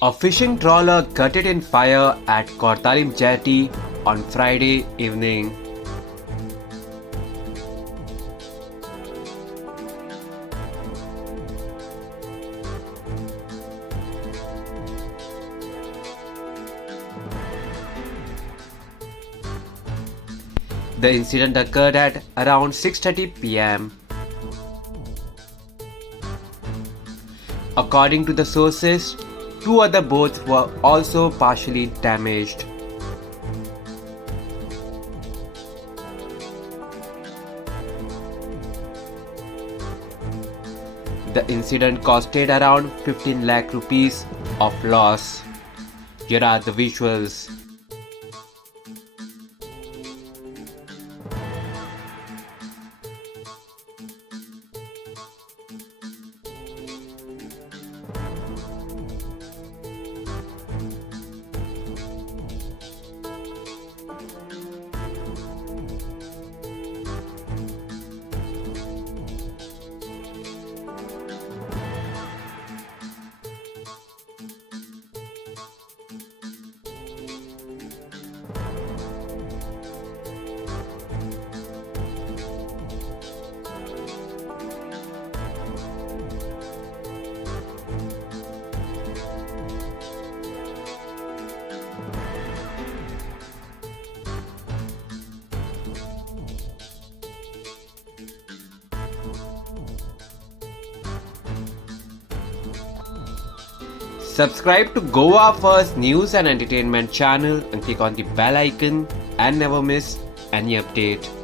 A fishing trawler gutted in fire at CORTALIM Jetty on Friday evening. The incident occurred at around 6:30 p.m. According to the sources, two other boats were also partially damaged. The incident costed around 15 lakh rupees of loss. Here are the visuals. Subscribe to Goa First News and Entertainment channel and click on the bell icon and never miss any update.